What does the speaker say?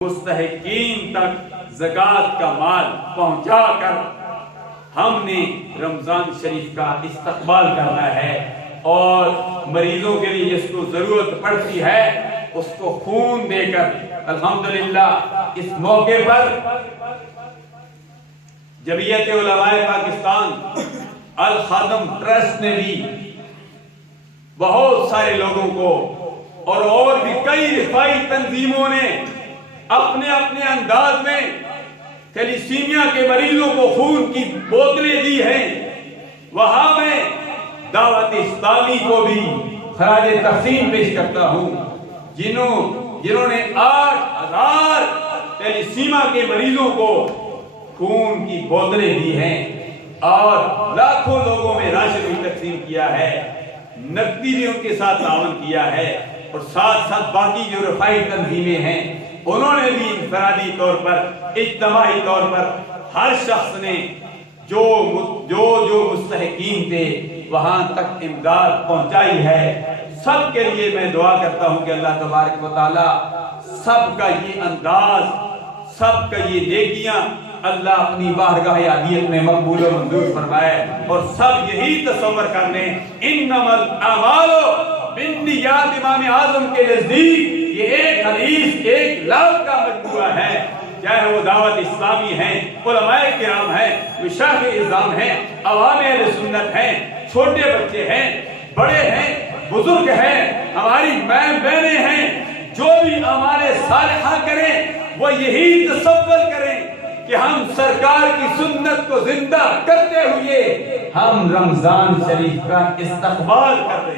مستحقین تک زکوٰۃ کا مال پہنچا کر ہم نے رمضان شریف کا استقبال کرنا ہے، اور مریضوں کے لیے جس کو ضرورت پڑتی ہے اس کو خون دے کر الحمدللہ اس موقع پر جمعیت علماء پاکستان الخادم ٹرسٹ نے بھی بہت سارے لوگوں کو اور بھی کئی رفائی تنظیموں نے اپنے اپنے انداز میں تھیلیسیمیا کے مریضوں کو خون کی بوتلیں دی ہیں۔ وہاں میں دعوت اسلامی کو بھی خراج تحسین پیش کرتا ہوں جنہوں نے 8,000 تھیلیسیمیا کے مریضوں کو خون کی بوتلیں دی ہیں اور لاکھوں لوگوں میں راشن بھی تقسیم کیا ہے، نقدی بھی ان کے ساتھ تعاون کیا ہے، اور ساتھ ساتھ باقی جو رفائی تنظیمیں ہیں انہوں نے بھی انفرادی طور پر اجتماعی طور پر ہر شخص نے جو مستحقین تھے وہاں تک امداد پہنچائی ہے۔ سب کے لیے میں دعا کرتا ہوں کہ اللہ تبارک و تعالی سب کا یہ انداز، سب کا یہ نیکیاں اللہ اپنی بارگاہ عالیت میں مقبول و منظور فرمائے، اور سب یہی تصور کر لیں انما الاعمال بالنیات امام اعظم کے نزدیک یہ ایک حدیث 1,00,000 کا مجموعہ ہے، چاہے وہ دعوت اسلامی ہیں، علماء کرام ہیں، مشایخ اعظام ہیں، عوام اہل سنت ہیں، چھوٹے بچے ہیں، بڑے ہیں، بزرگ ہیں، ہماری ماں بہنیں ہیں، جو بھی اعمال صالحہ کریں وہ یہی تصور کریں کہ ہم سرکار کی سنت کو زندہ کرتے ہوئے ہم رمضان شریف کا استقبال کر رہے ہیں۔